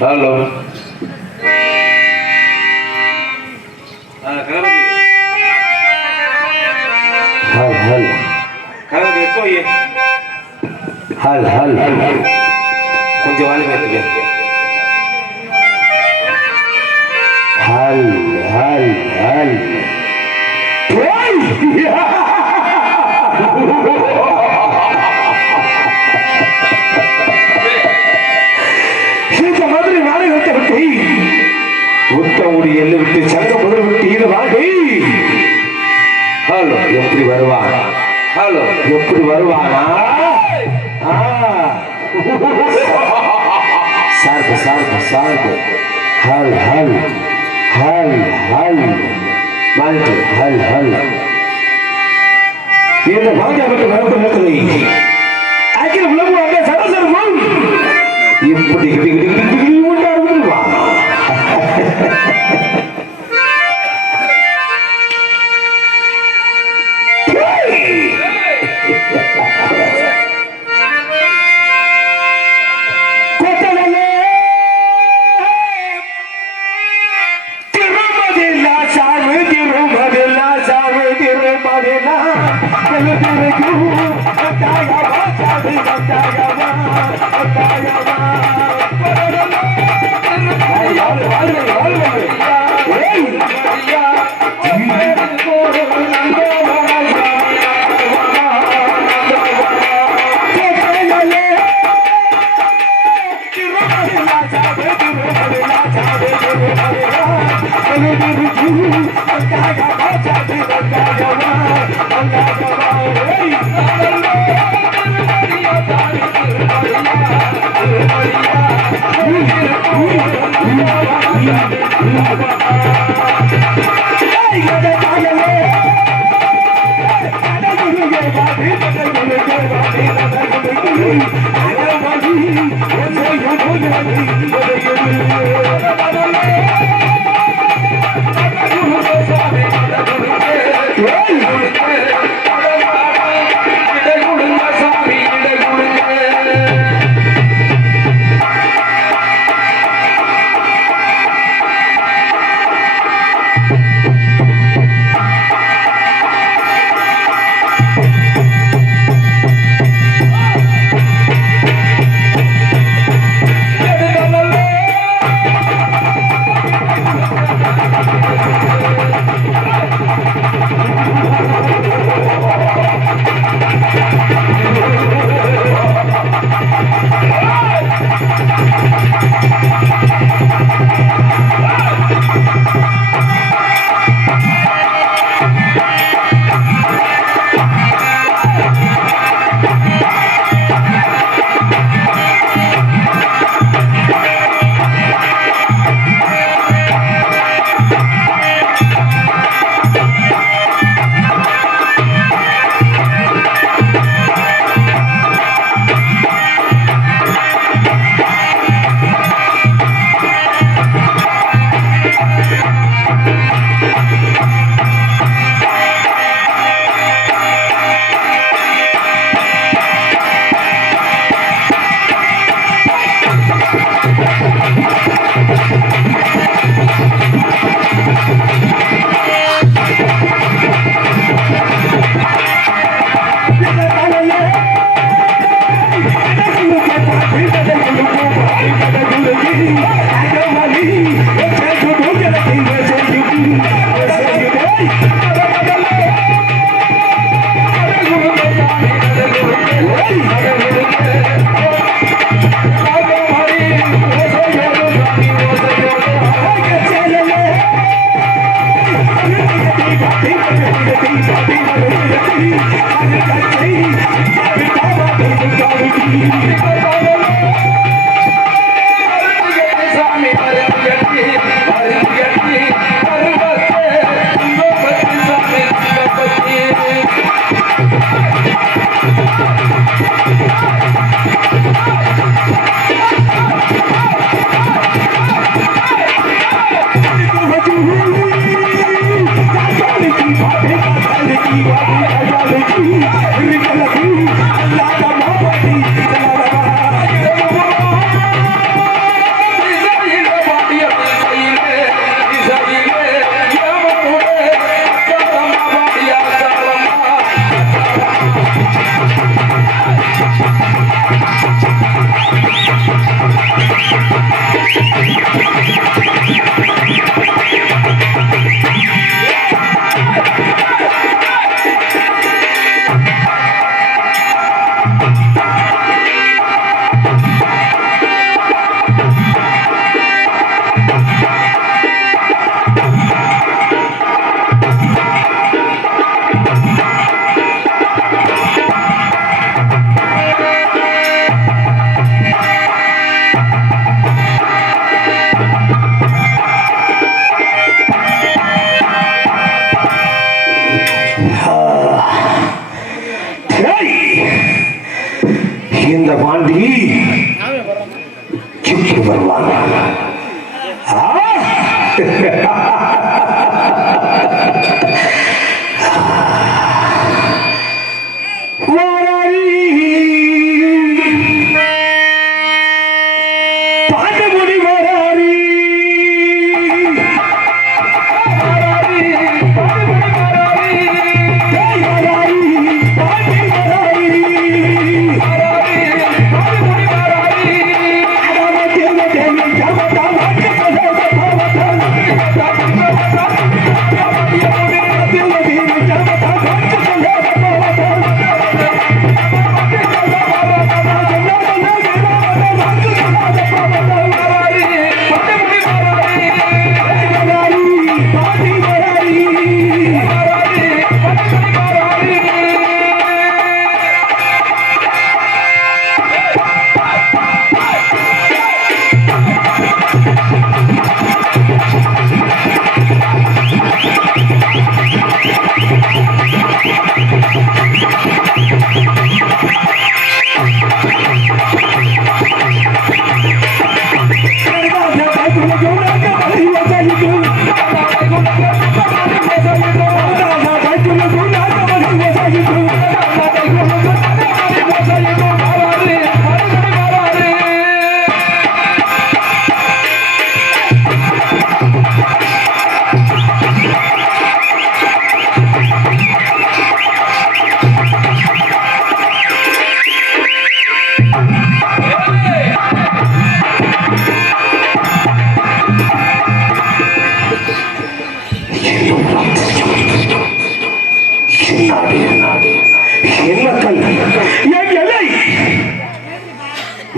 Hello கொஞ்சம் வாலி பேசுங்க. ஹல் ஹல் ஹல் இந்த மாதிரி நாடகத்தை விட்டு உத்தமுடி எல்லை விட்டு சங்க முதல் விட்டு இது வாங்கி ஹலோ எப்படி வருவான்? ஹலோ எப்படி வருவானா? சார்பு சார்பு சார்பு ஹல் ஹல் ஹல் ஹல் மாலிட்டு ஹல் ஹல் இந்த பாஜகவுக்கு வரப்பு நடக்குது. ஆக்கிர விளம்பு அங்கே சரசரமும் இப்படி உண்டாடுவா இந்த பாண்டி சுற்றி வருவாங்க.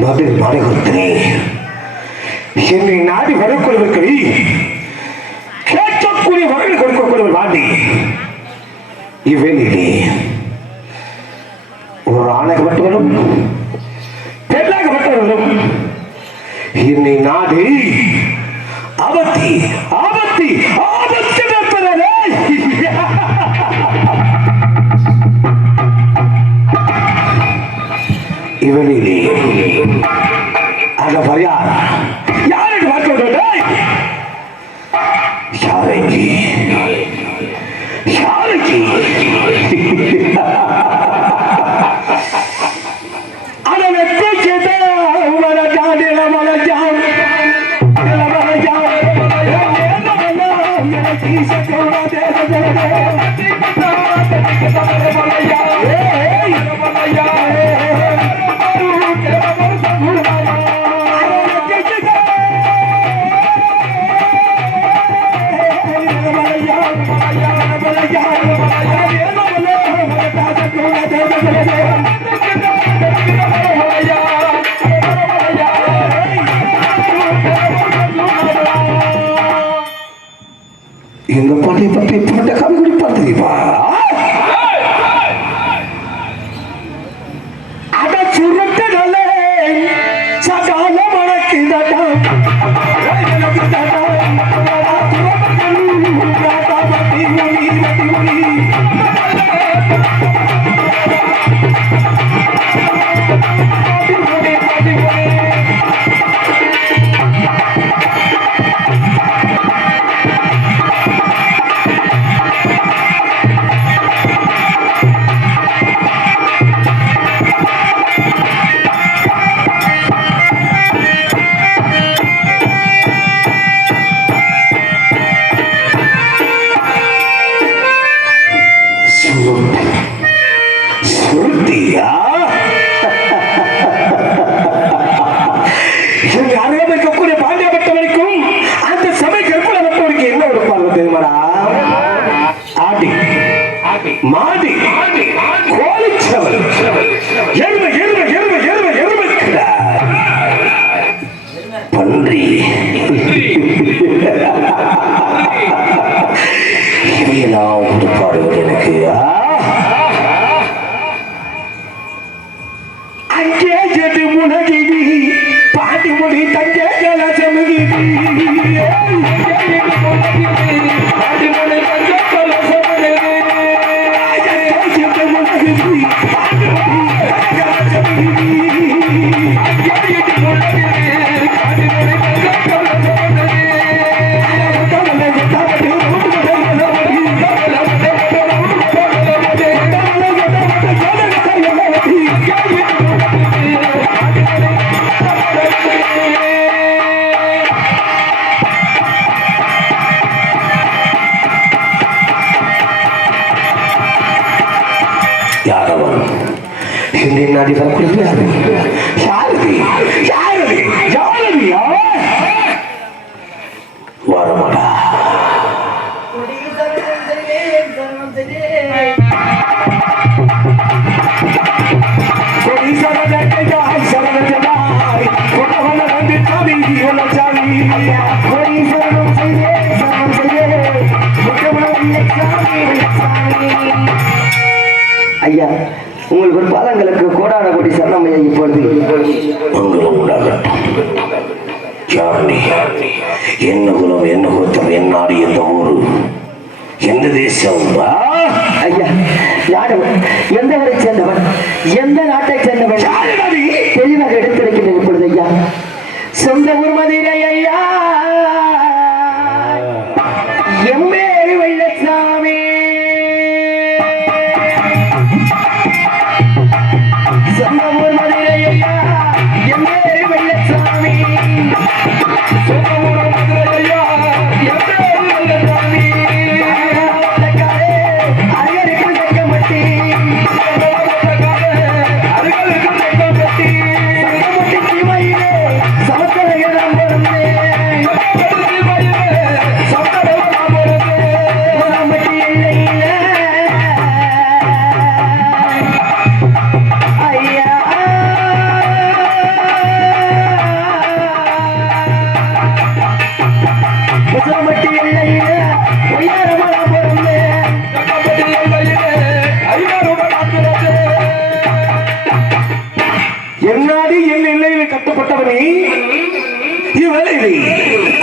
மதுரை மாநகரத்திலே என்னை நாடி வரக்கூடியவர்களை கேட்கக்கூடிய வகையில் கொடுக்கக்கூடிய வாண்டி இவ்வேளையிலே ஒரு ஆணாகப்பட்டவரும் பெண்ணாகப்பட்டவர்களும் என்னை நாடி ஆபத்தி ஆபத்தி ஆபத்து நிற்பதே. இவனிலே அந்த பரியார் யாருக்கு பார்க்க யாரைக்கு யாரைக்கு அதை வெற்றி செய்த இந்த பாட்டை பற்றி போட்ட கவி குடிப்பா தெரியுமா? அத சுருட்டலே சகால மணக்கு பின்னாடி வரக்கூடிய யாரு யாரு யாரு வரமாடா ஐயா உங்களுக்கு ஒரு பாதங்களுக்கு கோடான கோடி சரணம் ஐயா. இப்பொழுது என்ன குலம் என்ன குத்தம் என்ன நாடு எந்த ஊரு எந்த தேசம் ஐயா யாரு எந்த ஊரை சேர்ந்தவன் எந்த நாட்டை சேர்ந்தவன் தெளிவாக எடுத்திருக்கிறேன் இப்பொழுது ஐயா. சொந்த ஊர் மதுரை ஐயா எம்பேரு வெள்ளசாமி. சொந்த ஊர் மதுரை ஐயா எம்பேரு வெள்ளசாமி. சொந்த ஊர் மதுரை ஐயா எம்பேரு வெள்ளசாமி. என்னாடி என் எல்லையில் கட்டப்பட்டவனே இவளை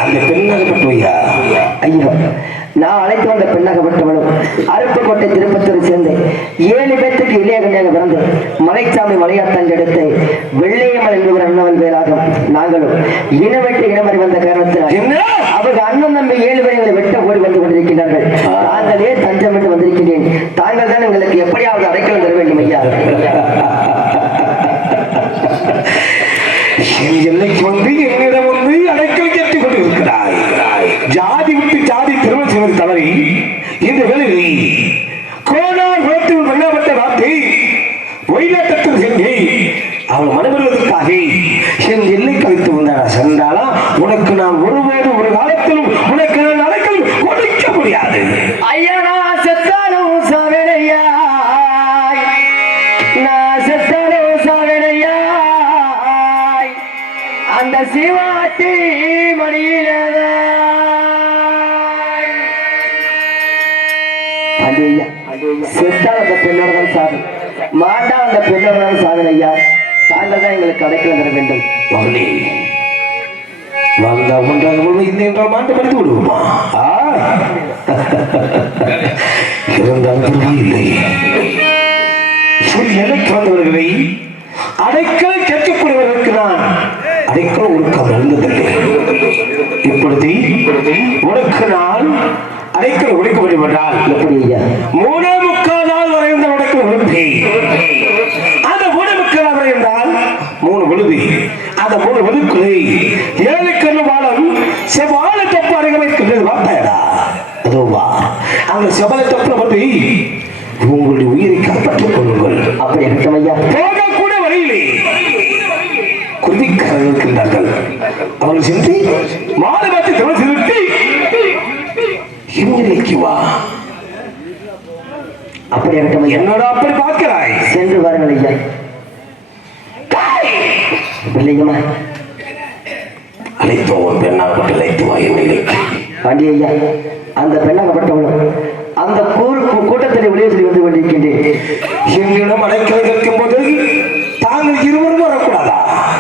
அந்த பெண்ணாகப்பட்டவையா ஐயா நான் அழைத்து வந்த பெண்ணாகப்பட்டவளும் அருப்புக்கோட்டை திருப்பத்தூர் சேர்ந்து 7 பேருக்கு இளைய கன்னியாக பிறந்து மலைச்சாமி மலையாத்தான் எடுத்து வெள்ளையம்மன் என்கிற அண்ணவன் பேராகும் நாங்களும் இனவெட்டு இனமறி வந்த காரணத்தினால் அவர்கள் அண்ணன் நம்பி 7 பேர்களை வெட்ட ஓடி வந்து கொண்டிருக்கிறார்கள். தாங்களே தஞ்சம் என்று வந்திருக்கிறேன். தாங்கள் தான் எங்களுக்கு எப்படியாவது அடைக்கலம் தர வேண்டும் ஐயா. என் எல்லைக்கு வந்து என்னிடம் வந்து அடைக்கல் கேட்டுக் கொண்டிருக்கிறாய். ஜாதி விட்டு ஜாதி திருமணம் செய்வது தவறி இந்த வேளையில் கோடார் குலத்தில் பண்ணப்பட்ட வார்த்தை ஒயிலாட்டத்தில் சென்று அவள் மனவருவதற்காக என் எல்லை கழித்து வந்தாரா சென்றாலும் உனக்கு நான் ஒருவேறு ஒரு காலத்திலும் உனக்கு நான் அடைக்கல் கொடுக்க முடியாது. ஐயா நான் செத்தாலும் சாவேனையா நான் செத்தாலும் சாவேனையா அந்த சிவாட்டி மணியிலதான் செத்தால் அந்த பெண்ணோட தான் சாகும் மாண்டா அந்த பெண்ணோட தான் சாகன் ஐயா. தாங்கள் தான் எங்களுக்கு அடைக்கலம் தர வேண்டும். வந்தா ஒன்றாக இந்த மாண்டு படித்து விடுவோமா? இருந்தாலும் இல்லை எனக்கு வந்தவர்களை அடைக்கல் கேட்கக்கூடியவர்களுக்கு நான் அடைக்கல் ஒழுக்கம் இருந்ததில்லை. இப்பொழுது உனக்கு நான் அடைக்கல் ஒழிக்க முடியும் என்றால் எப்படி ஐயா 3.25 நாள் வரைந்த அடைக்கல் ஒழுப்பி அந்த 3.25 நாள் வரைந்தால் 3 விழுதி அந்த 3 விழுக்குதை 7 கண்ணு வாழம் செவ்வாழ தப்பு அடைக்கலைக்கு வார்த்தையடா அதுவா அந்த செவ்வாழ தப்பு வந்து உங்களுடைய உயிரை காப்பாற்றிக் கொள்ளுங்கள். அப்படி இருக்கட்டும் ஐயா. போகக்கூட வழியிலே குதிக்காரர்கள் இருக்கின்றார்கள். அவர்கள் சென்று மாலை மாற்றி தமிழ் செலுத்தி இன்னைக்கு வா. அப்படி இருக்கட்டும் ஐயா. என்னோட அப்படி பார்க்கிறாய் சென்று வாருங்கள் ஐயா. இல்லைங்கம்மா அழைத்தோம் பெண்ணாகப்பட்டு அழைத்து வா என் நிலைக்கு. பாண்டி ஐயா அந்த பெண்ணாகப்பட்டவளும் அந்த கூட்டத்தில் விளைய சொல்லி வந்து கொண்டிருக்கின்றேன். என்னிடம் அடைக்கலை கேட்கும் போது தாங்கள் இருவரும் வரக்கூடாதா?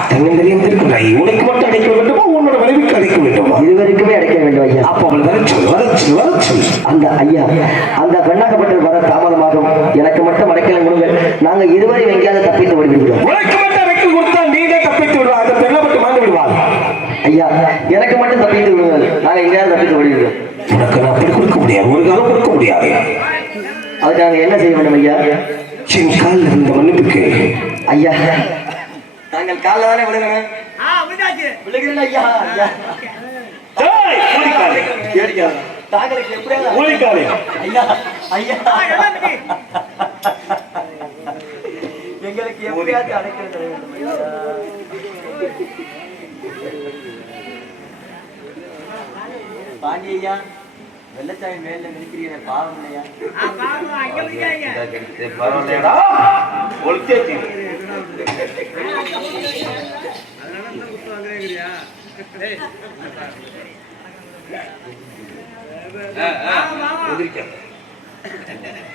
தங்களிடம் இருக்கிறாய் உனக்கு மட்டும் அடைக்க வேண்டுமா உன்னோட மனைவிக்கு அடைக்க வேண்டுமா? இருவருக்குமே அடைக்க வேண்டும் ஐயா. அப்போ அவள் வரச்சு அந்த ஐயா அந்த பெண்ணாகப்பட்டல் வர தாமதமாகும். எனக்கு மட்டும் அடைக்கலம் கொடுங்கள். நாங்கள் இருவரும் எங்கேயாவது தப்பித்து ஓடிவிடுகிறோம். உனக்கு மட்டும் அடைக்கல் கொடுத்தா நீனே தப்பித்து விடுவா. அந்த பெண்ணை மட்டும் மாண்டு விடுவாள். ஐயா எனக்கு மட்டும் தப்பித்து விடுங்கள். நாங்கள் எங்கேயாவது தப்பித்து ஓடிவிடுகிறோம். உனக்கு நான் அப்படி கொடுக்க முடியாது. ஒரு காலம் கொடுக்க முடியாது. அதுக்கு நாங்கள் என்ன செய்ய வேண்டும் ஐயா? என் காலில் இருந்த மன்னிப்புக்கு ஐயா நாங்கள் காலில் தானே விழுகணும். விழுகிறேன் ஐயா. தாங்களுக்கு எப்படியாவது ஐயா ஐயா எங்களுக்கு எப்படியாச்சும் அடைக்கிறது. பாண்டியா வெள்ளச்சாமி மேல நிற்கிறீங்க பாவம் இல்லையா?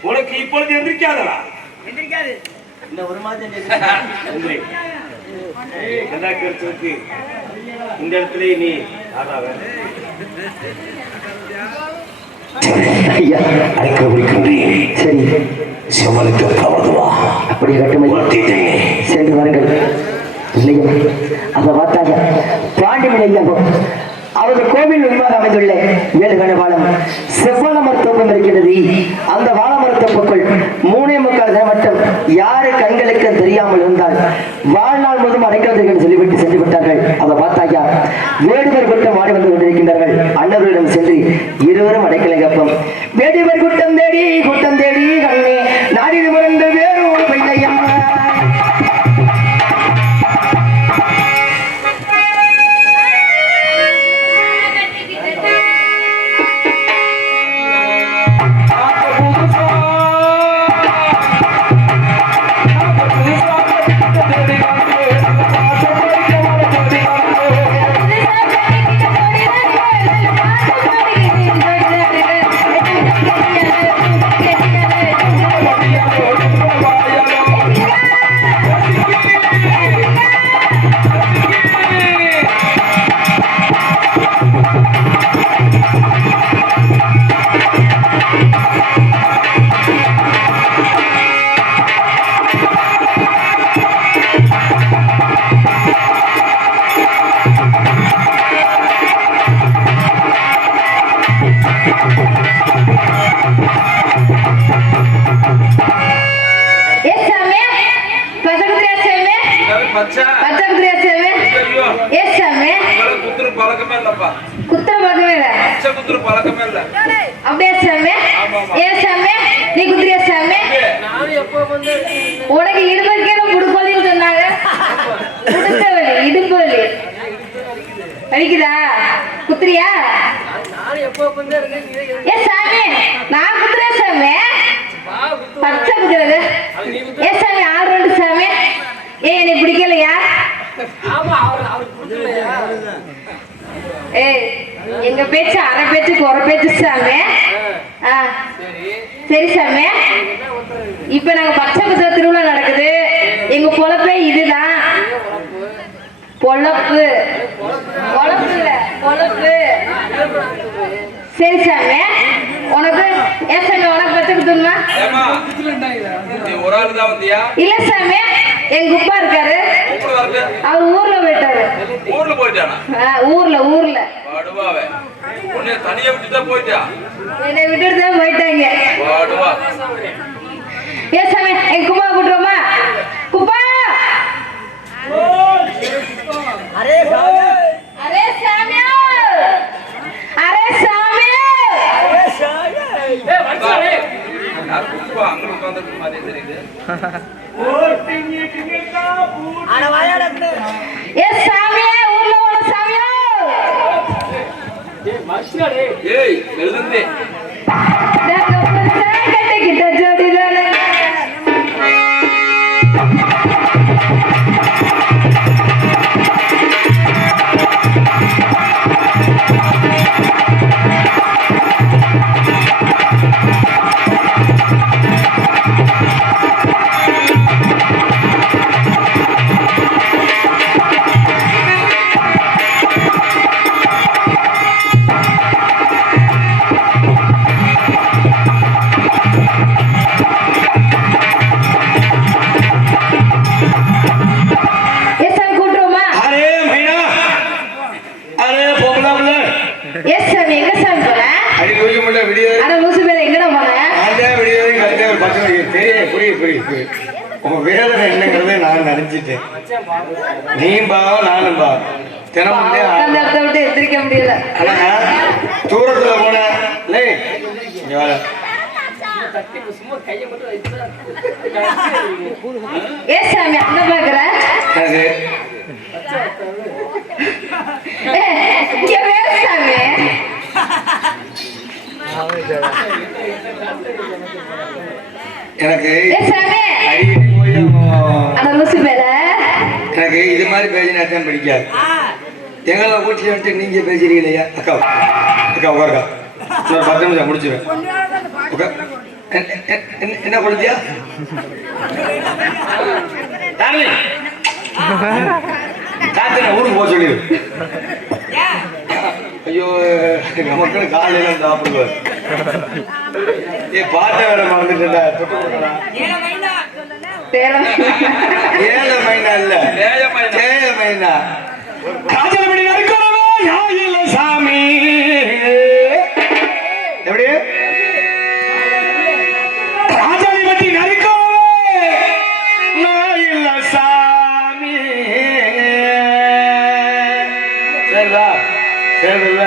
உனக்கு இப்பொழுது எந்திரிக்காதடா. இந்த ஒரு மாதம் இந்த இடத்துல நீ அழைக்க முடிக்கின்றேன். சரி சமலுக்கு தவறுவா அப்படி கட்டுமை சென்று வாருங்கள். இல்லையா அதை பார்த்தாங்க பாண்டிமலை ஐயாவும் அவரது கோவில் முன்பாக அமைந்துள்ள 7 கணவாளம் செவ்வாழ மருத்துவம் இருக்கிறது. அந்த வாழ மருத்துவப்புக்குள் 3.25 மட்டும் யாரு கண்களுக்கு தெரியாமல் இருந்தால் வாழ்நாள் முழுவதும் அடைக்கிறதுக்கு சொல்லிவிட்டு சென்று விட்டார்கள். அதை பார்த்தாயா வேடுவர் கூட்டம் ஆடி வந்து கொண்டிருக்கின்றார்கள். அண்ணவர்களிடம் சென்று இருவரும் அடைக்கலை கேட்போம். வேடுவர் கூட்டம் தேடி கண்ணே நாடி முரண்டு வேறு ஒரு பையன் உனக்கு இடுப்பே முடுக்கோலின்னு சொன்னாங்க. இடுப்பு வலி அடிக்குதா? குத்துறியா? ஏ சாமி நான் குத்துறேன் சாமி. பச்சை குத்துறது ஏ சாமி 6 சாமி. ஏ எனக்கு பிடிக்கலையா? ஏய் எங்க பேச்சு அரை பேச்சு குறை பேச்சு சாமி. சரி சாமி இப்ப நாங்க பச்சை குத்துற திருவிழா நடக்குது. எங்க பொழப்பே இதுதான். பொழப்பு சரி சாமி உனக்கு ஏன் சாமி உனக்கு பச்சை குத்துமா? இல்ல சாமி எங்க உப்பா இருக்காரு. அவர் ஊர்ல போயிட்டாரு. ஊர்ல என்னை விட்டுட்டு தான் போயிட்டாங்க. ஏ சாமி எங்க குப்பா கூட்டுறோமா? குப்பா அரே சாமி அரே சாமி அரே சாமி ஏ வச்சாரே யார் குப்பா அங்க உட்கார்ந்து மாதிரி தெரியுது. ஓ டிங்கி டிங்கா பூட் அட வாயாடே. ஏ சாமி ஊர்ல ஓட சாமி. ஏ மச்சாரே ஏய் எழுந்தே கிட்ட ஜோடிதானே. வேதனை என்னங்கிறத நான் நினைச்சிட்டேன். நீயும் பாவம் நானும் பாவம். தினமும் எந்திரிக்க முடியல. தூரத்துல போன ஏ சாமி அங்க பாக்குற இங்க வேற சாமி எனக்கு ஏ சாமி அடிக்கடி போய் அட லூசு பேல எனக்கு இது மாதிரி பேசினா தான் பிடிக்காது. எங்களை வீட்டில் வந்துட்டு நீங்க பேசுறீங்களா அக்கா அக்கா உட்காருக்கா இன்னொரு 10 நிமிஷம் முடிச்சுவேன். என்ன கொடுத்தியா காத்து ஊருக்கு போக சொல்லிடு. ஐயோ நமக்கு காலையில சாப்பிடுவார். பாட்ட வேற மறந்துட்டா. ஏழை மைனா இல்ல ஏழை மைனா காஜல்படி நடக்கிறவா யாயில்ல சாமி எப்படி ராஜாவை பற்றி நறுக்கவே நாயில்ல சாமி சரிதா சரில்ல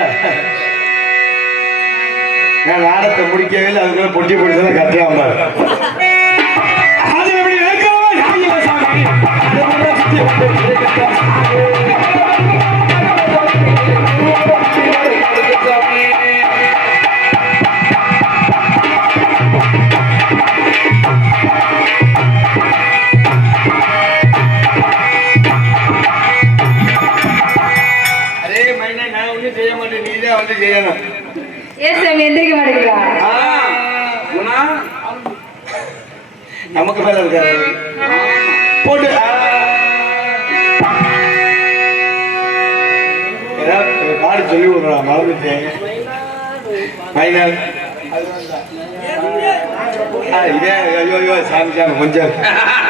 நான் நாடத்தை முடிக்கவே இல்லை அதுக்குள்ள பொட்டி பொடிதான் கத்துறாம நமக்கு மேல இருக்காரு போட்டு பாடி சொல்லி விடுறான் மறந்துட்டேன். ஃபைனல் இதே ஐயோ ஐயோ சாமி சாமி கொஞ்சம்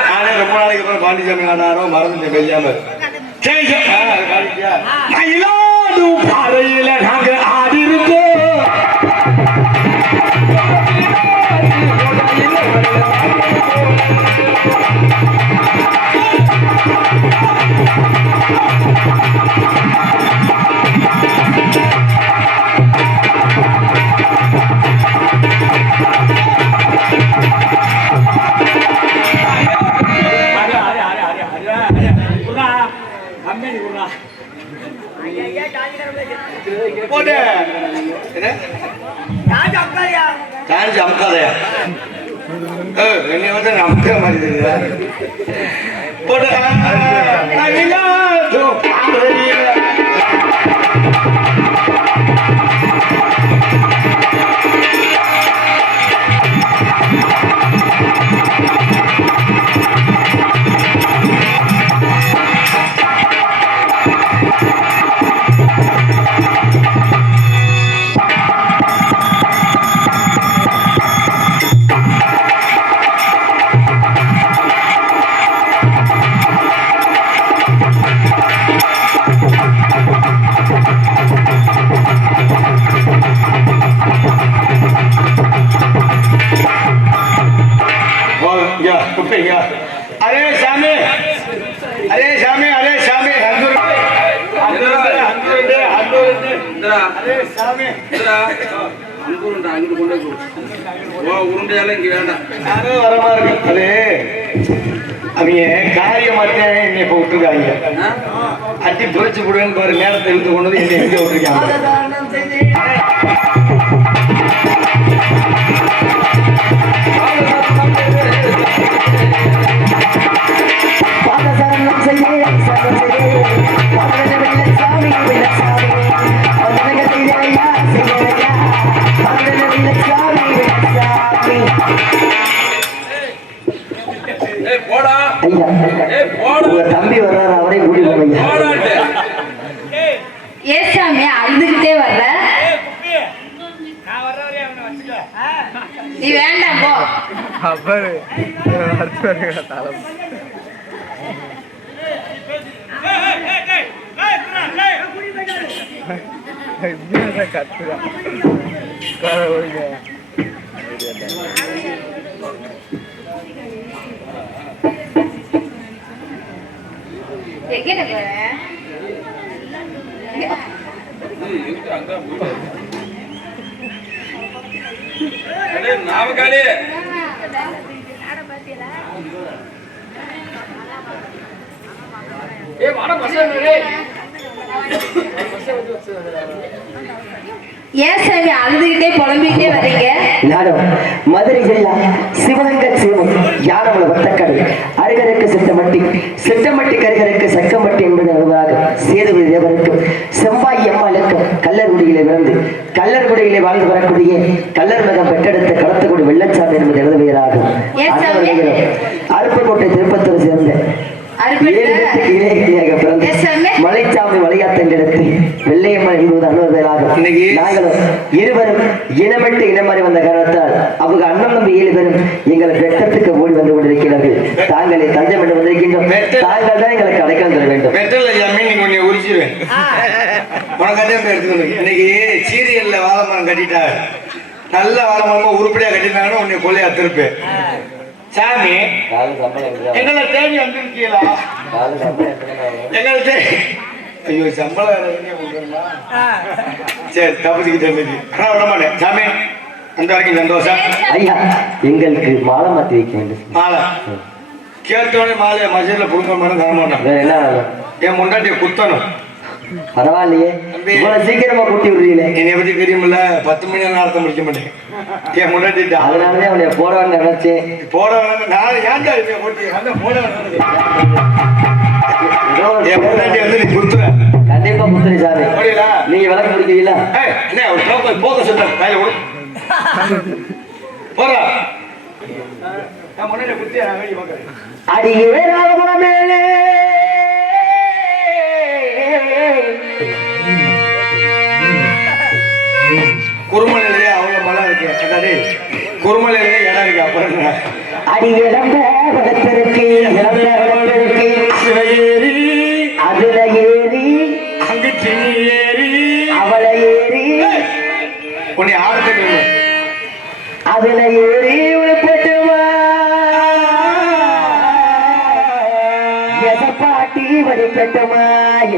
நானே ரொம்ப நாளைக்கு அப்புறம் பாண்டிசாமி ஆனாரோ மறந்துட்டேன் பெய்யாம பாறையில நாங்க ஆடி இருக்கோம். போட்டு சாஞ்சி அமுக்காதையா என்னை வந்து அமுக்கிற மாதிரி தெரியுதா போட்டு अरे श्यामे अरे श्यामे अरे श्यामे அவங்க காரியமாத்தே என்னை இப்ப விட்டுருக்காங்க. அட்டி புரிச்சு விடுவேன்னு பாரு நேரத்தை இழுத்து கொண்டு வந்து என்னை எங்க விட்டுருக்காங்க. தம்பி வர்றாரு அவரே கூட்டி போங்க. ஏசாமி அழுதுகிட்டே வர்ற நீ வேண்டாம் போ. கத்துறா எங்க போற ஏன் சாமி அழுதுகிட்டே புலம்பிக்கிட்டே வர்றீங்க? நானும் மதுரை ஜில்லா சிவகங்கை சேவம் யானமலை வட்டக்கடை அருகருக்கு சித்தமட்டி சித்தமட்டி கருகருக்கு சக்கமட்டி என்பது அனுபவாக சேதுபதி தேவருக்கும் செம்பாய் அம்மாளுக்கும் கல்லர்குடியிலே பிறந்து கல்லர்குடியிலே வாழ்ந்து வரக்கூடிய கல்லர் மதம் பெற்றெடுத்த கடத்தக்கூடிய வெள்ளச்சாமி என்பது எனது பெயராகும். அருப்புக்கோட்டை திருப்பத்தூர் சேர்ந்த மலைச்சாமி மலையாத்தெடுத்து வெள்ளையம்மன் என்பது அனுபவங்களாகும். நாங்களும் இருவரும் இனமிட்டு இனமாறி வந்த காரணத்தால் அவங்க அண்ணன் தம்பி 7 பேரும் எங்களை பெற்றத்துக்கு ஓடி வந்து கொண்டிருக்கிறார்கள். தாங்களே தஞ்சம் என்று வந்திருக்கின்றோம். தாங்கள் தான் எங்களுக்கு அடைக்கலம் தர வேண்டும். இன்னைக்கு சீரியல்ல வாழைமரம் கட்டிட்டாரு, நல்ல வாழைமரமா உருப்படியா கட்டிட்டாங்கன்னு உன்னை கொள்ளையா திருப்பேன். சாமி எங்களை தேடி வந்திருக்கீங்களா? எங்களை தேடி ஐயோ சம்பளம் சரி தப்பிச்சுக்கிட்டேன். ஆனா விட மாட்டேன் சாமி, அந்த வரைக்கும் சந்தோஷம். ஐயா எங்களுக்கு மாலை மாத்தி வைக்க வேண்டும். மாலை கேட்டோடனே மாலையை மசூரில் புடுங்க மாட்டேன் தர மாட்டேன். என்ன என் முன்னாடியை குத்தணும். பரவாயில்லையே, இவ்வளவு சீக்கிரமா கூட்டி விடுறீங்களே. என்னை பத்தி தெரியுமில்ல, 10 மணி நேரத்தை முடிக்க மாட்டேன். என் முன்னாடி அதனாலதான் அவனைய போடவான்னு நினைச்சேன். போட நான் ஏன்டா போட்டி போட என் முன்னாடி வந்து நீ குத்துற. கண்டிப்பா குத்துறி சாமி. நீங்க விளக்கு பிடிக்கிறீங்களா? என்ன ஒரு போக்க சொல்ற கையில கொடு போறா. நான் முன்னாடி குத்தியா நான் வேடி பார்க்கறேன். அடியே ராமனமேலே குருமலையிலே அவ்வளவு மழை இருக்கு. அதாவது குருமலையிலே இடம் இருக்கு. அப்புறம் அடி இழந்த வளர்த்திருக்கு இழந்த வளர்த்திருக்கு ஏறி அதுல ஏறி அங்கு ஏறி அவளை ஏறி உன்னை ஆடுறது அதுல ஏறி உழுப்பட்டுமா எசப்பாட்டி வடிக்கட்டுமா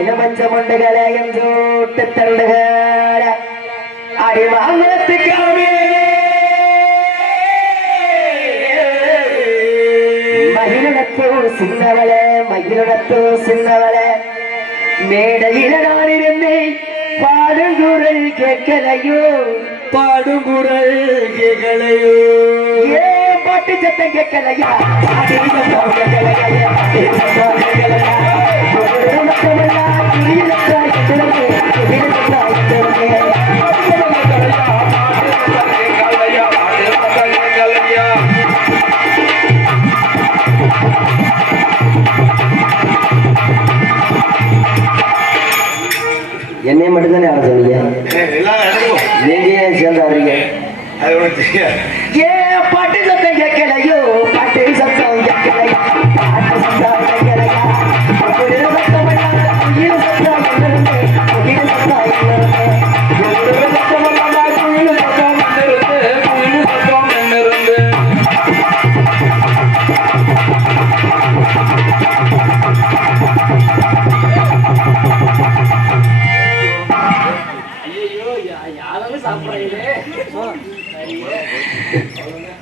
இளமஞ்ச மண்டுகளை எஞ்சோட்டு தள்ளுகள அடி வாங்கத்துக்காமே மகிழத்தோ சின்னவளே மகிழத்தோ சின்னவளே மேடையில நான் இருந்தேன் பாடுகுரல் கேட்கலையோ பாடுகுரல் கேட்கலையோ ஏன் பாட்டு சத்தம் கேட்கலையா என்னை மட்டும்தானே ஆட சொன்னீங்க, நீங்க சேர்ந்தாருங்க. ஏன் பாட்டு சத்தம் கேட்கலையோ பாட்டு சத்தம் கேட்கலையா பாட்டு சத்தம் கேட்கலையா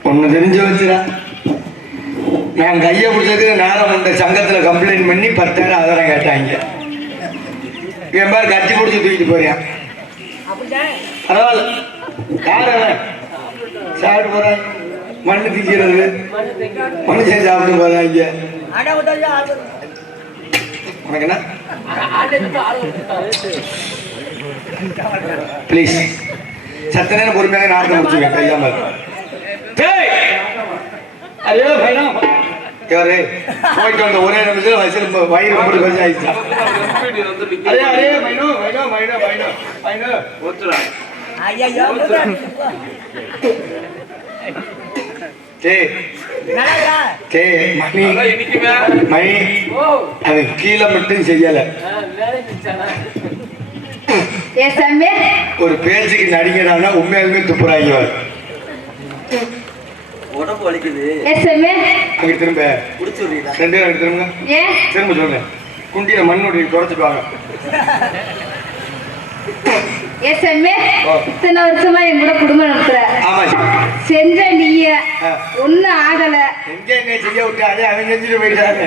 ஒண்ணு தெரிஞ்சு வச்சுடா. நான் கையை பிடிச்சதுக்கு நேரம் உண்ட சங்கத்துல கம்ப்ளைண்ட் பண்ணி 10,000 ஆதாரம் கேட்டாங்க. என் மாதிரி கட்டி பிடிச்சி தூக்கிட்டு போறியா? பரவாயில்ல, யார சாப்பிட்டு போறாங்க, மண்ணு திக்கிறது மனுஷன் சாப்பிட்டு போறாங்க. உனக்கு என்ன பிளீஸ் சத்த நேரம் பொறுமையாக நாடகம் முடிச்சுக்க கையாம. அதே பையனா யாரு போயிட்டு வந்த ஒரே நிமிஷம் வயசு வயிறு ரொம்ப கொஞ்சம் ஆயிடுச்சா? அதே அதே மைனோ மைனோ மைனோ மைனோ மைனோ ஓத்துறா. அது கீழே மட்டும் செய்யல, ஒரு பேச்சுக்கு நடிகரானா உண்மையாலுமே துப்புறாங்க. உடம்பு வலிக்குது. அங்க திரும்ப 2 பேரும் திரும்ப திரும்ப சொல்லுங்க. குண்டியில மண்ணோடி குறைச்சிட்டு வாங்க. ஏசம்மே இத்தனை வருஷமா என் கூட குடும்பம் நடத்துற ஆமா செஞ்ச நீய ஒண்ணும் ஆகல எங்க என்ன செய்ய விட்டாரு அவன் செஞ்சுட்டு போயிட்டாரு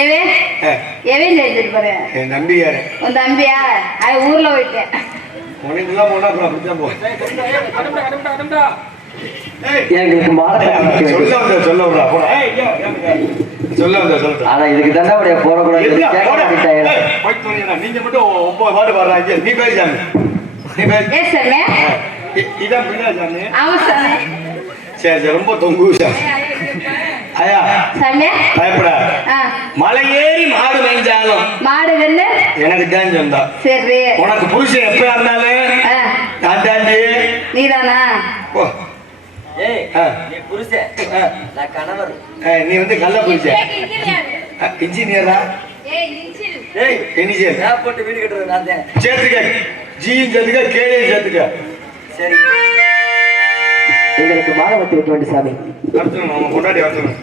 எவே செஞ்சுட்டு போறேன் என் நம்பியாரு உன் தம்பியா அது ஊர்ல போயிட்டேன் உனக்குலாம் போனா அப்புறம் அப்படித்தான் போ எங்களுக்கு மாலை சொல்ல விடா ஆனா இதுக்கு தண்டை போடக்கூடாது நீங்க மட்டும் 9 பாடு பாடுறாங்க நீ பேசாம நீ ஏசம்மே இதான் சாமி ஆமா சாமி சரி ரொம்ப தொங்கு ஐயா சாமி பயப்படா மலை ஏறி மாடு மேய்ஞ்சாலும் மாடு வெள்ள எனக்கு தான் சொந்தா சரி உனக்கு புருஷன் எப்ப இருந்தாலும் நான் தாண்டி நீதானா நீ வந்து கள்ள புருஷன் இன்ஜினியரா போட்டு வீடு கட்டுறது நான் தான் சேர்த்துக்க ஜியும் சேர்த்துக்க கேளையும் சேர்த்துக்க சரி எங்களுக்கு மாலை வச்சு வைக்க வேண்டிய சாமி நம்ம கொண்டாடி வரணும்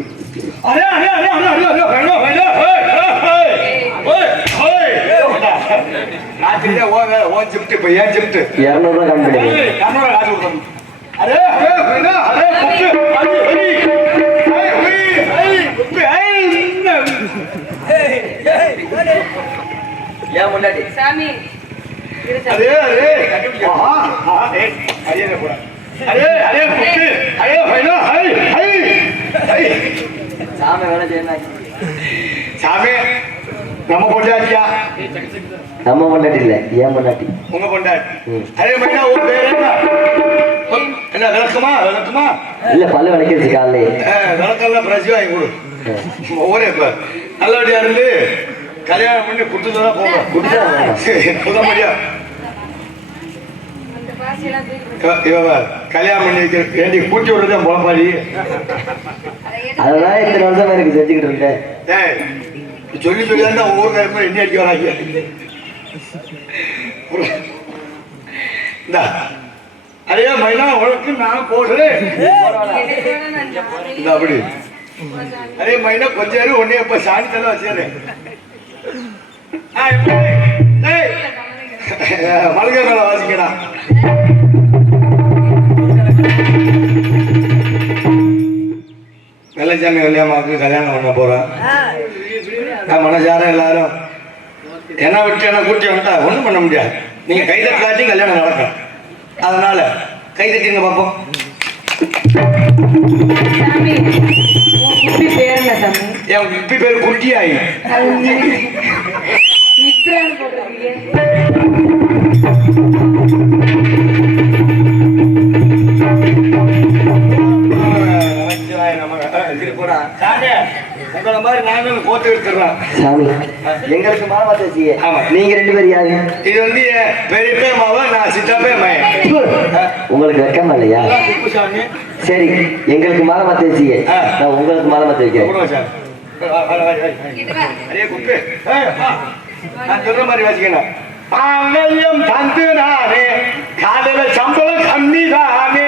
ஓன் ஜிப்ட் இப்ப ஏன் ஜிப்ட் 200 ரூபாய் கம்மி ஏன் முன்னாடி சாமி சாமி வேலை செய்யணும் சாமி நம்ம பொண்டாட்டியா நம்ம பொண்டாட்டி இல்ல ஏன் பொண்டாட்டி உங்க பொண்டாட்டி அதே மாதிரி உன் பேர் என்ன விளக்கமா இல்ல பல்லு விளக்கிடுச்சு காலையிலே விளக்கெல்லாம் பிரசி வாங்கி கொடு ஒவ்வொரு இப்ப நல்லபடியா இருந்து கல்யாணம் பண்ணி குடுத்துதான் போகும் புத முடியா கல்யாணம் பண்ணி வைக்க வேண்டி கூட்டி விடுறதே போலப்பாடி அதெல்லாம் இத்தனை வருஷம் எனக்கு செஞ்சுக்கிட்டு இருந்தேன் சொல்லி தான் ஒவ்வொரு நேரமும் எண்ணி அடிக்க வராங்க இந்த அதே மைனா உனக்கு நான் போடுறேன் இந்த அப்படி அதே மைனா கொஞ்ச நேரம் ஒன்னே இப்ப சாணித்தெல்லாம் வச்சிருந்தேன் மல்க மேல வாசிக்கடா வெள்ளச்சாமி கல்யாணமாவுக்கு கல்யாணம் பண்ண போறேன் மனசார எல்லாரும் என்ன விட்டு என்ன கூட்டி வந்தா ஒண்ணும் பண்ண முடியாது நீங்க கைதட்டாட்டி கல்யாணம் நடக்கும் அதனால கைதட்டிங்க பார்ப்போம் என் இப்பி பேரு குட்டியாயி உங்களை மாதிரி நாங்களும் கோத்து எடுத்துடுறோம் சாமி எங்களுக்கு மாலை வச்சு நீங்க 2 பேரும் யாரு இது வந்து பெரியப்பே மாவ நான் சித்தப்பே மயன் உங்களுக்கு வெக்கமா இல்லையா சாமி சரி எங்களுக்கு மாலை மாத்தி வச்சியே நான் உங்களுக்கு மாலை மாத்தி வைக்கிறேன் அரே குப்பே நான் சொல்ற மாதிரி வச்சுக்கணும் பாங்கல்யம் தந்து நானே காலையில சம்பளம் கம்மி தானே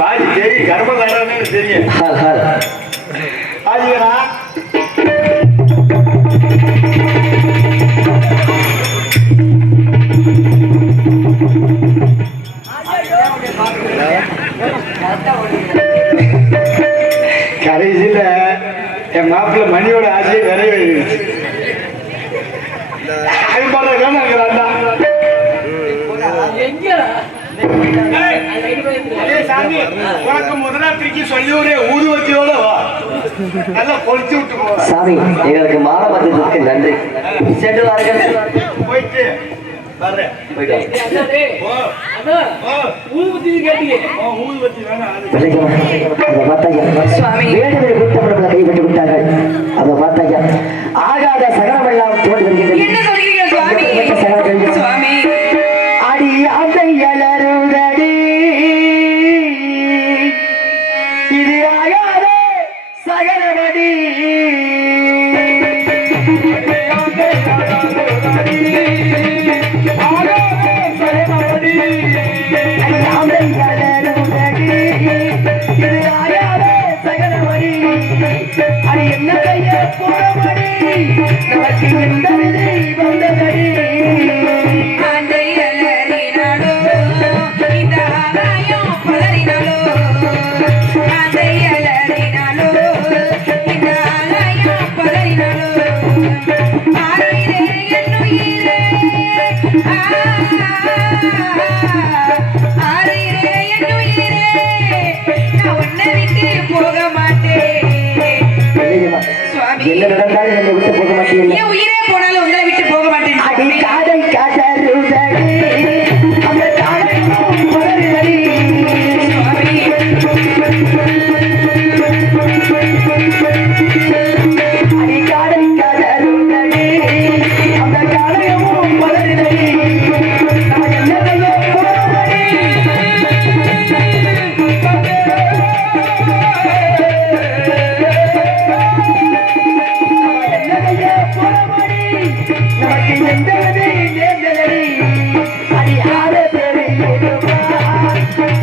வாடி சரி கர்மம் வேணானே தெரியும் ஆஜியரா கடைசியில என் மாப்பிள்ள மணியோட ஆசையை நிறைவேறிடுச்சு உனக்கு முதலாத்திரிக்கு சொல்லி ஒரு ஊதுவத்தியோட வா நல்லா பொழிச்சு விட்டு போ சாமி எங்களுக்கு மாலை மாத்ததுக்கு நன்றி சென்று வாருங்கள் போயிட்டு வர்றேன் ஊதுவத்தி கேட்டீங்க ஊதுவத்தி கைப்பற்றி விட்டார்கள் அதை பார்த்தாங்க ஆகாத சகலமெல்லாம் தோன்றி வருகின்றது அடி அதை அலறுதடி இது ஆகாத சகலமடி அது என்ன கைய போறபடி நமக்கு இந்த எனக்கு எந்த நேர்ந்ததடி அடி ஆட பேரு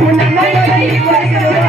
உன்னை பறிக்கிறவா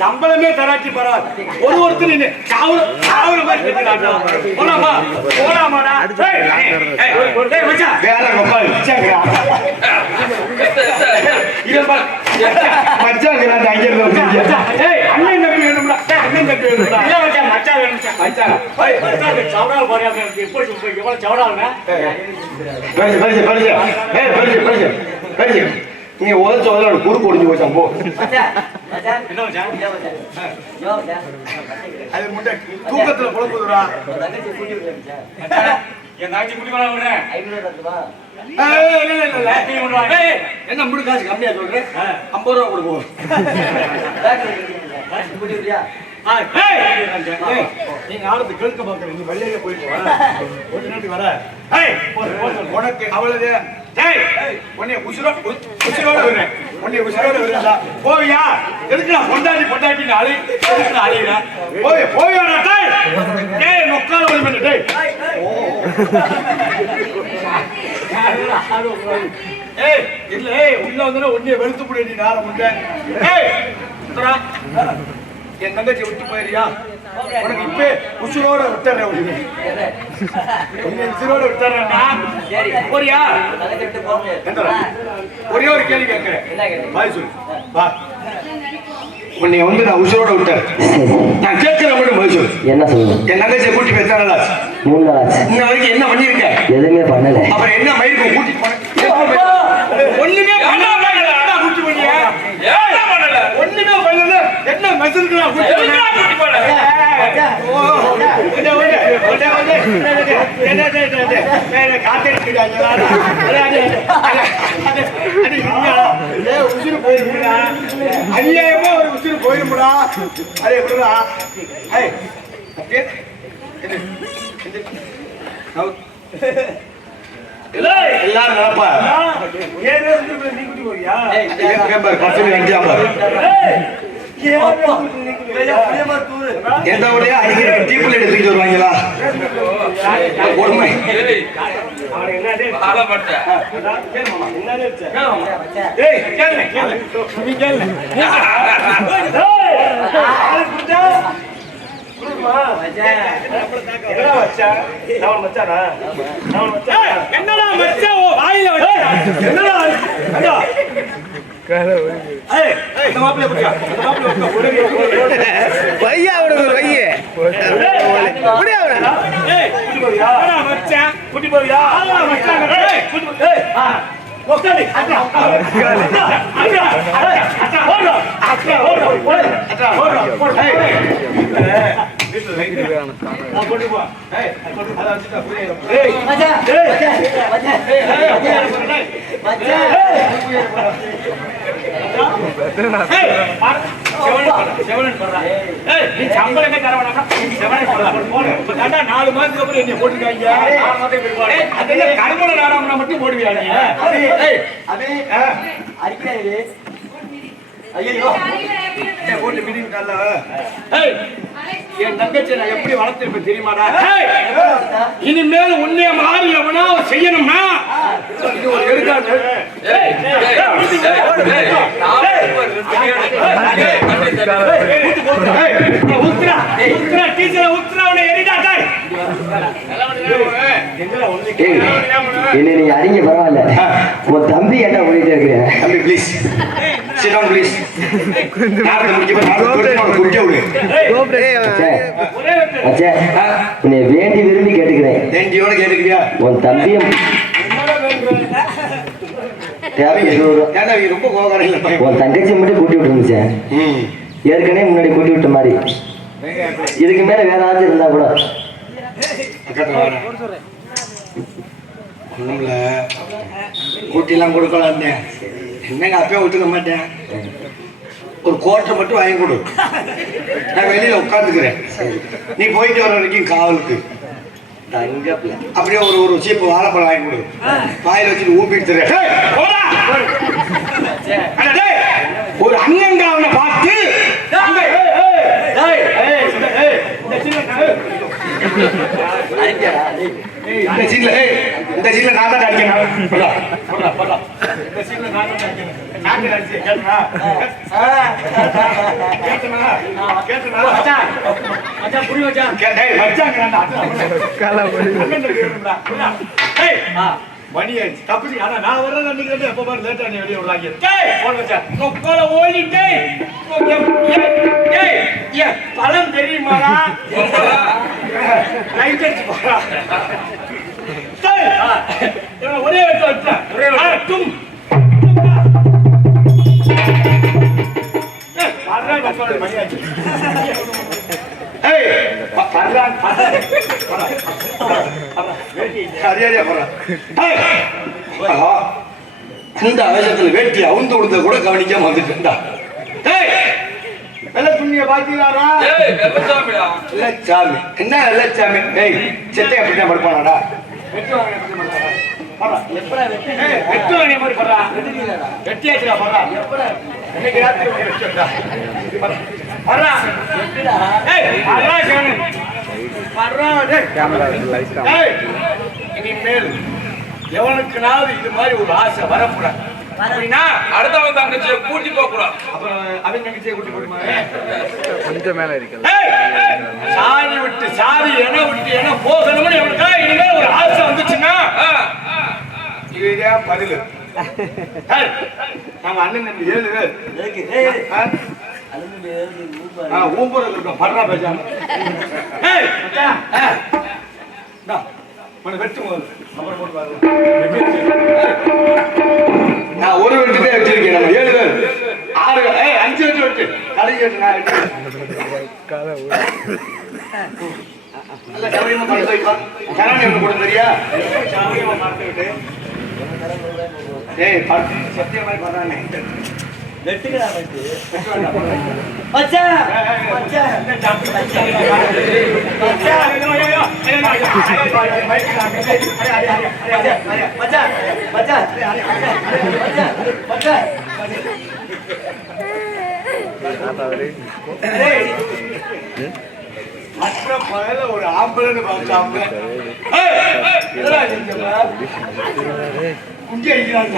சம்பளமே தராட்டி பரவாது ஒருத்தர் நீ உதச்ச உதல குறுக்கு ஒடிஞ்சு போச்சான் போ அது முட்டை தூக்கத்துல குழம்புதுடா என் தாச்சி குட்டி கொள்ள விடுறேன் என்ன முடி காசு கம்மியா சொல்றேன் 50 ரூபா கொடுப்போம் நீங்க ஆளுக்கு கேட்க பாக்குறீங்க நீ வெள்ளையில போயிட்டு வர உனக்கு அவ்வளவு உன்னை உசுரோட விடுறேன் உன்னை உசுரோட விடுறா போவியா எதுக்கு நான் பொண்டாட்டி அழிகிறேன் போவியா நொக்கால வழி இல்ல உள்ள வந்து உன்னைய வெளுத்து போட நீ நேரம் உண்ட என் தங்கச்சி விட்டு போயிரியா உனக்கு இப்ப உசுரோட விட்டுறேன் உசுரோட விட்டுறேன் போறியா ஒரே ஒரு கேள்வி கேட்கிறேன் பாய் சொல்லு வா உன்னை வந்து நான் உசுரோட விட்டேன் நான் கேட்கிறேன் மட்டும் பாய் சொல்லு என்ன சொல்லு என் தங்கச்சியை கூட்டி போய் எத்தனை நாள் 3 நாள் இன்ன வரைக்கும் என்ன பண்ணிருக்க எதுவுமே பண்ணல அப்புறம் என்ன மயிருக்கு கூட்டி ஒண்ணுமே பண்ணல கூட்டி பண்ணிய ஒண்ணுமே பண்ணல என்ன மெசேஜ்லாம் கூட்டி போட உசுறு போயிருமுடா அநியாயமா ஒரு உசுறு போயிருமுடா அதே எப்படிடா எல்லாரும் நடப்பா எந்த உடைய அடிக்கிற டீப்புல எடுத்துட்டு வருவாங்களா உண்மை என்னடா மச்சா வாயில என்னடா பையா குட்டி போவியா சம்பளமே தரவனா 4 மாசத்துக்கு அப்புறம் என்ன போட்டுருக்காங்க கருமண நாடாம மட்டும் போடுவியா அடிக்கிறாரு ஐயோ போட்டு பிடிக்கிட்டால என் தங்கச்சி நான் எப்படி வளர்த்திருப்பேன் தெரியுமாடா இனிமேல் உன்னைய மாறி எவனா செய்யணும்னா இது ஒரு எடுக்காது என்ன நீ அறிஞ்ச பரவாயில்ல உன் தம்பி என்ன பண்ணிட்டு இருக்கிறேன் தம்பி ப்ளீஸ் sit down please உன்னை வேண்டி விரும்பி கேட்டுக்கிறேன் தேண்டியோட கேட்டுக்கிறியா? உன் தம்பியும் ஏன்னா இவங்க ரொம்ப கோவக்காரன் இல்லை பையன். உன் தங்கச்சி மட்டும் கூட்டி விட்டுருந்துச்சு. ஏற்கனவே முன்னாடி கூட்டி விட்ட மாதிரி. இதுக்கு மேல வேற ஏதாச்சும் இருந்தா கூட ஒண்ணும்ல கூட்டிலாம் கொடுக்கலாம். என்னங்க அப்பயே ஒத்துக்க மாட்டேன். ஒரு கோட்டை மட்டும் வாங்கி கொடு, நான் வெளியில உட்காந்துக்கிறேன். நீ போயிட்டு வர வரைக்கும் காவலுக்கு அப்படியே ஒரு சீப்பு வாழைப்பழம் வாங்கி கொடு, வாயில வச்சுட்டு ஊப்பிட்டு ஒரு அண்ணங்காவனை பார்த்து இந்த சீட்ல நான் தான் அடிக்கணும். மணி ஆயிடுச்சு தப்பிச்சு. ஆனா நான் வர்றது அன்னைக்கு எப்ப பாரு லேட்டா நீ வெளியே விடுறாங்க. பழம் தெரியுமாடா? லைட் அடிச்சு போறா. ஒரே வட்டம் மணி ஆச்சு. இந்த அவசரத்துல வேட்டி அவுந்து கொடுத்த கூட கவனிக்காம வந்துட்டா. வெள்ளத்துணிய பாத்தீங்களா? வெள்ளச்சாமி என்ன வெள்ளச்சாமி? செட்டை அப்படிதான் படுப்பானாடா? இனிமேல் எவனுக்குனாவது இது மாதிரி ஒரு ஆசை வரக்கூடாது. அடுத்தவன் தங்கச்சியை கூட்டி போக கூடாது. அப்புறம் அவன் தங்கச்சியை கூட்டி போடுமா? கொஞ்சம் மேல இருக்கு. சாதி விட்டு சாதி என விட்டு என போகணும்னு எவனுக்கா இனிமே ஒரு ஆசை வந்துச்சுன்னா இதுதான் பதில். நாங்க அண்ணன் தம்பி 7 பேர் ஊம்புறது இருக்கோம். படுறா பேசாம வெட்டு போது அப்புறம் போட்டு நான் ஒரு வெட்டுதே வச்சிருக்கேன். நம்ம 7 பேர் 6 5 வெட்டு வெட்டு கடை வெட்டு நான் நல்ல சௌரியமா படுத்து வைப்பா. கரணி ஒன்று கொடுத்து தெரியா? சௌரியமா படுத்து விட்டு சத்தியம் மாதிரி பண்றானே. வெட்டுக்கிறா வெட்டு மற்ற பகல ஒரு ஆம்பளை பார்த்தாங்க குஞ்சு அடிக்கிறாங்க.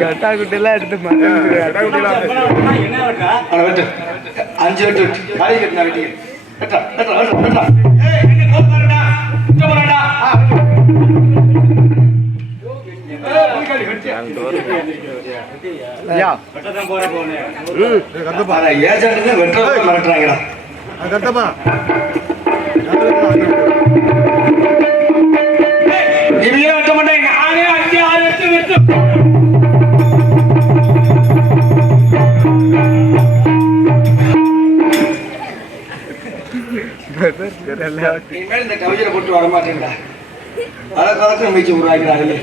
கட்டாக்குட்டிலாம் எடுத்து 5 வெட்டு காலி கட்டினா வெட்டி ஏஜென்ட் வெட்டுறது மிரட்டுறாங்கடா. இவங்க வெட்ட மாட்டாங்க. நானே 5 6 வெட்டு வெட்டு இனிமேல் இந்த கவிஞரை போட்டு வர மாட்டேங்கடா. பல மீச்சு உருவாக்கிறாங்களே.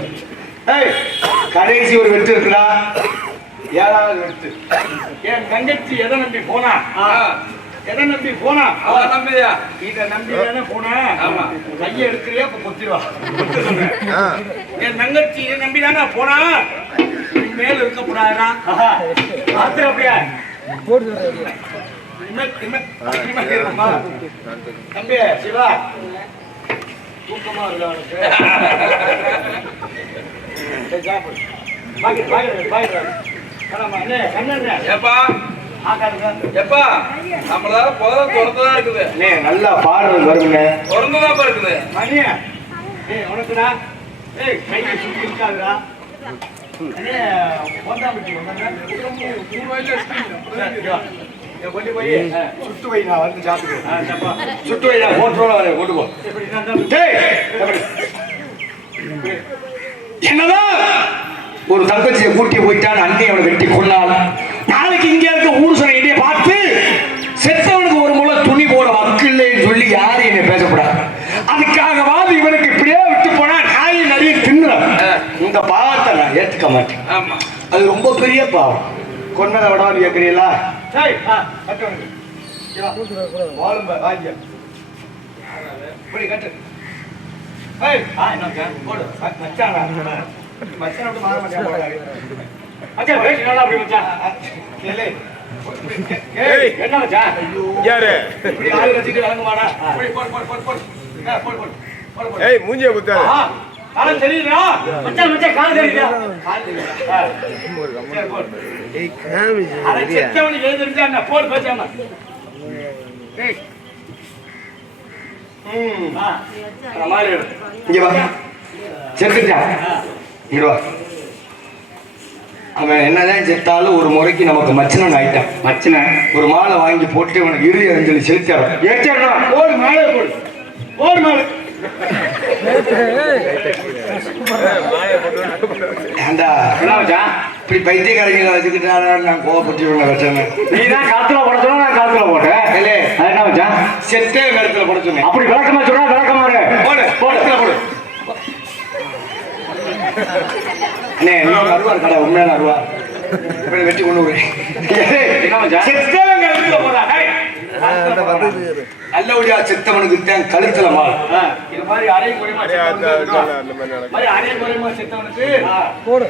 கடைசி ஒரு வெட்டு இருக்குடா, 7வது வெட்டு. என் தங்கச்சி எதை நம்பி போனா? எதை நம்பி போனா? நம்பியா? இதை நம்பி தானே போனா. கையை எடுக்கிறியா? இப்ப கொத்திடுவா. என் தங்கச்சி இதை நம்பி தானே போனா. மேல இருக்கக்கூடாதுடா. ஆத்திர அப்படியா தம்பி சிவா தூக்கமா இருக்கு. ஏப்பா எப்பா நம்மளால புதம் திறந்துதான் இருக்குது. அண்ணே நல்லா பாடுறது வருங்க. திறந்துதான் இருக்குது. சுட்டு வை, நான் வந்து சாப்பிட்டுக்கிறேன். சுட்டு வை, நான் போட்டு கொண்டு போ. என்னதான் ஒரு தங்கச்சியை கூட்டி போயிட்டான், அண்ணி அவனை வெட்டி கொண்டாள். நாளைக்கு இங்க இருக்க ஊர் சொன்ன என்னைய பார்த்து செத்தவனுக்கு ஒரு முளை துணி போட வக்கில்லைன்னு சொல்லி யாரும் என்னை பேசப்படாது. அதுக்காகவாது இவனுக்கு இப்படியே விட்டு போனா நாய் நிறைய தின்னுறான். இந்த பாவத்தை நான் ஏத்துக்க மாட்டேன். ஆமா, அது ரொம்ப பெரிய பாவம். கொன்னதை விடாமல் கேட்கிறீங்களா? மூஞ்சிய குத்தாரு. அவன் என்னதான் செத்தாலும் ஒரு முறைக்கு நமக்கு மச்சனன் ஆயிட்டான். மச்சன ஒரு மாலை வாங்கி போட்டு அவனுக்கு இறுதி அஞ்சலி செலுத்திடுறான். போடு மாலை, போடு போடு மாலை. இப்படி பைத்தியக்காரங்களை வச்சுக்கிட்டாரு. நான் கோவப்பட்டு வச்சேன். நீதான் காத்துல போட சொன்னா நான் காத்துல போட்டேன். என்ன வச்சான்? செத்தே கருத்துல போட சொன்னேன். அப்படி விளக்கமா சொன்னா விளக்கமா போடு போடு போடு. அண்ணே இன்னும் அருவார் கடை, உண்மையான அருவா வெட்டி கொண்டு போய் நல்லபடியா செத்தவனுக்கு தான் கழுத்துல மாலை. இது மாதிரி அரை குறைமா செத்தவனுக்கு போடு.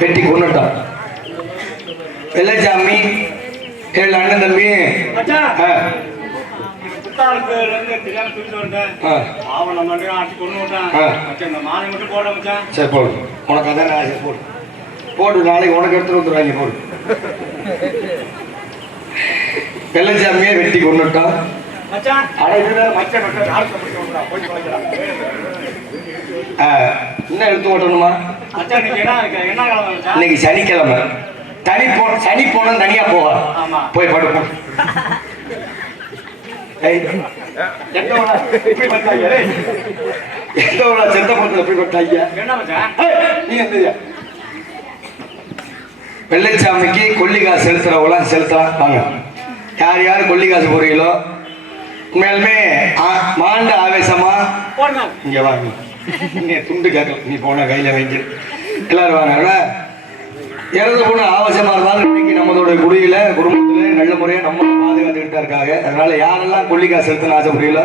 வெட்டி கொண்டுட்டான். வெள்ளச்சாமி ஏழு அண்ணன் தம்பி சரி போடு. உனக்கு அதான் ஆசை போடு போடு. நாளைக்கு உனக்கு எடுத்துட்டு வந்துடுவாங்க. போடு. வெள்ளச்சாமியே வெட்டி கொண்டுட்டான். என்ன எடுத்து ஓட்டணுமா? இன்னைக்கு சனிக்கிழமை. சனி போன தனியா போவா. போய் படுப்போம். வெள்ளச்சாமிக்கு கொல்லிக்காசு செலுத்துறவங்களாம் செலுத்தலாம். வாங்க, யார் யார் கொல்லிக்காசு போறீங்களோ உண்மையாலுமே மாண்ட ஆவேசமா இங்க வாங்க. துண்டு கேட்கல, நீ போன கையில வைங்க. எல்லாரும் வாங்க. இறந்து போன ஆவேசமா இருந்தாலும் இன்னைக்கு நம்மளோட குடியில குடும்பத்துல நல்ல முறையா நம்ம பாதுகாத்துக்கிட்டு இருக்காங்க. அதனால யாரெல்லாம் கொல்லிக்காசு செலுத்தணும் ஆசைப்படுறீங்களோ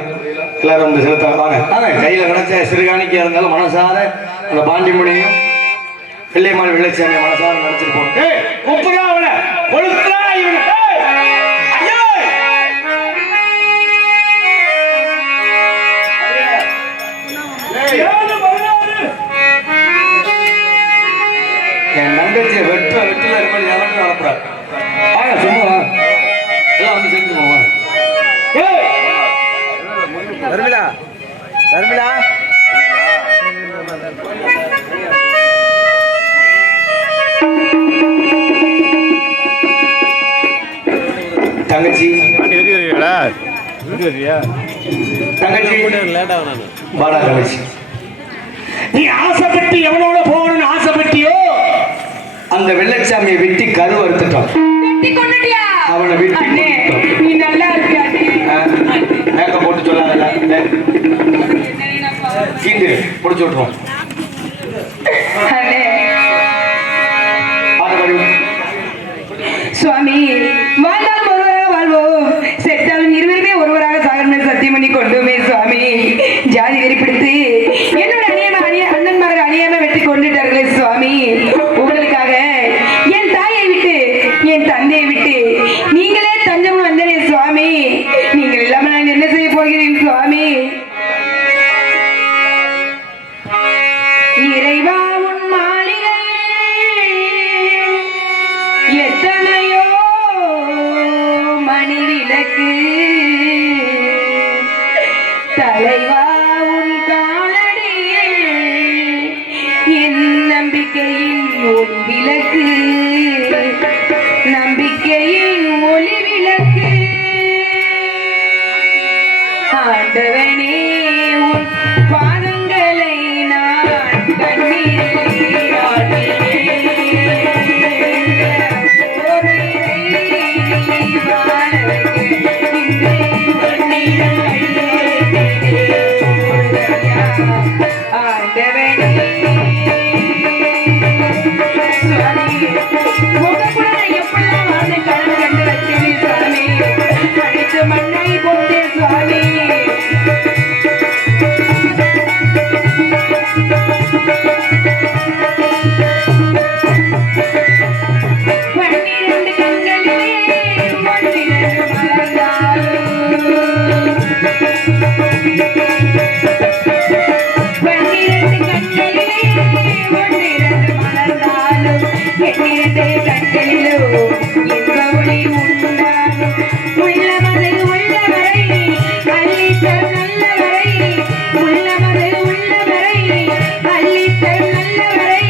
எல்லாரும் வந்து செலுத்த வாங்க. கையில கிடைச்ச சிறுகாணிக்கா இருந்தாலும் மனசார அந்த பாண்டிமுடியும் பிள்ளைமான் வெள்ளச்சாமி மனசார நினைச்சிட்டு போனோம். என் நங்கச்சியை வெட்டில இருப்பது யாரும் வளர்ப்புறாரு. வாங்க சும்மா எல்லாம் வந்து செஞ்சு போவாங்க. தர்மிளா தர்மிளா தங்கச்சி தங்கச்சி வாடா தங்கச்சி. நீ ஆசைப்பட்டு எவனோட போகணும்னு ஆசைப்பட்டியோ அந்த வெள்ளச்சாமியை வெட்டி கரு அறுத்துட்டான். அவனை வெட்டி நீ நல்லா இருக்கியா? மேக்கப் போட்டு சொல்லாத கீண்டு பிடிச்சு விட்டுருவோம். சுவாமி, வாழ்ந்தாலும் ஒருவராக வாழ்வோம், செத்தாலும் இருவருமே ஒருவராக சாகரம் சத்தியம் பண்ணி கொண்டுமே சுவாமி. ஜாதி வெறி பிடித்து என்னோட அண்ணன்மார்கள் அநியாயமா வெட்டி கொண்டுட்டார்களே சுவாமி. உங்களுக்காக என் தாயை விட்டு முகப்புடன் எப்பெல்லாம் வாழ்ந்து கனவு கண்டு வச்சேனே சுவாமி அடித்து மண்ணை போட்டே சுவாமி பன்னிரண்டு கண்களிலே ஒன்றிரண்டு மலர்ந்தாலும் பன்னிரண்டு கண்களிலே ஒன்றிரண்டு மலர்ந்தாலும் எண்ணிரண்டே கண்களிலோ இன்ப ஒளி உண்டாகும் உள்ளமது உள்ளவரை அள்ளித்தர் நல்லவரை உள்ளமது உள்ளவரை அள்ளித்தர் நல்லவரை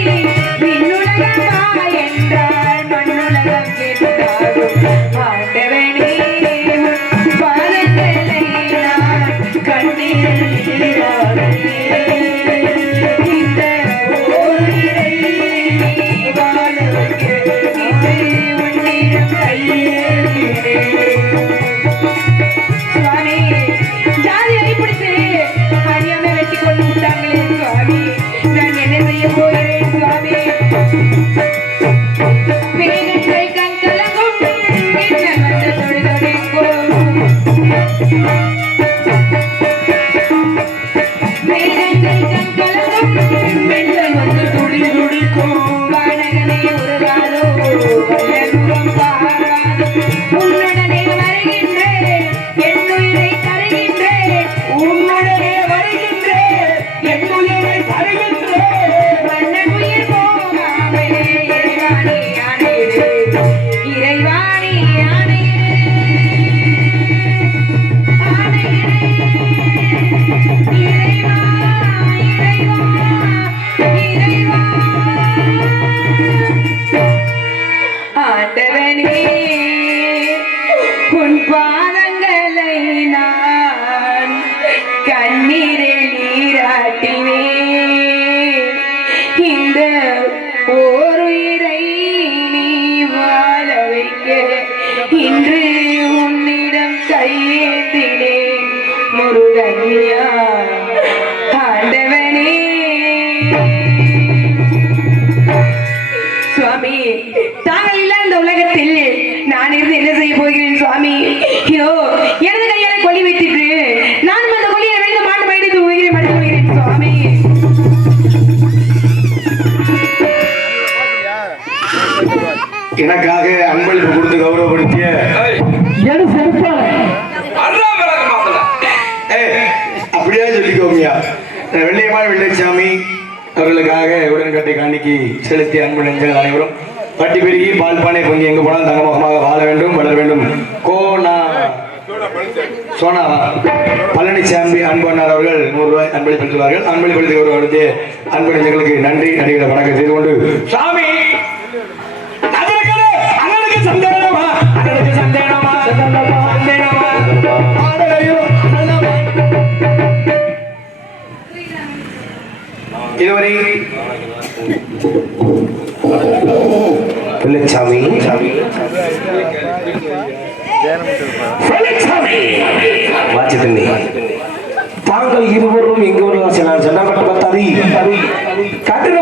விண்ணுலகமா என்றால் மண்ணுலகம் கேட்டாகும் ஆண்டவனே பாதங்களை நான் கண்ணீர் நீராடுகிறேன். இந்த ஓரிரை வாழ வைக்க இது உன்னிடம் கையேறினேன். சுவாமி ஜாதி அடிப்பிடித்து அறியாம வெட்டி கொண்டு விட்டாங்களே சுவாமி நான் என்ன செய்ய போகிறேன் சுவாமி வேகத்தை கண் கலங்கும் வீட்டில் வந்து தொடி தொடிக்கும் வேகத்தை கண் கலங்கும் வீட்டில் வந்து துடி துடிக்கும் வானகமே உருகாதோ வல்ல தூரம் பாராதோ உன்னுடனே வருகின்றேன் என்னுயிரை தருகின்றேன் உன்னுடனே வருகின்றேன் என்னுயிரை தருகின்றேன் மன்னனுயிர் போகாமே இறைவாணி ஆணையிடு இறைவாணி ஆணையிடு ஆணையிடு இறைவா இறைவா இறைவா ஆண்டவனே உன் பாதங்களை நான் கண்ணீரில் நீராட்டினேன் இந்த ஓருயிரை நீ வாழ வைக்க இன்று உன்னிடம் கையேந்தினேன் முருகன்யா ஆண்டவனே சுவாமி தாங்கள் இல்ல இந்த உலகத்தில் நான் இருந்து என்ன செய்ய போகிறேன் சுவாமி இதோ எனது கையால கொல்லி வைத்திட்டு நானும் அந்த கொல்லியை வெளியே மாட்டு பயணித்து உயிரை மடித்து கொள்கிறேன் சுவாமி எனக்காக அன்பளிப்பு கொடுத்து கௌரவப்படுத்திய ஏய், எடு செருப்பால அண்ணா விளக்க மாத்தல. அப்படியே சொல்லிக்கோங்கய்யா. வெள்ளையம்மாள் வெள்ளைச்சாமி அவர்களுக்காக உடன்கட்டை காணிக்கை செலுத்தி அன்பு நெஞ்சங்கள் அனைவரும் பட்டி பெருகி பால் பானை பொங்கி எங்கு போனால் தங்கமுகமாக வாழ வேண்டும் வளர வேண்டும். சோனாவா பழனிசாமி அன்பண்ணார் அவர்கள் 100 ரூபாய் அன்பளிப்படுத்துவார்கள். அன்பளிப்படுத்தி கௌரவப்படுத்திய அன்பு நெஞ்சங்களுக்கு நன்றி நடிகரை வணக்கம் செய்து கொண்டு சாமி அண்ணனுக்கு சந்தேகமா அண்ணனுக்கு சந்தேகமா சந்தேகமா ஆடலையோ அண்ணனமா. இதுவரை பிள்ளைச்சாமி வாட்சி தண்ணி தாங்கள் இருவரும் எங்கு வருவார்கள் சென்னாப்பட்ட பத்தாதி கட்டிட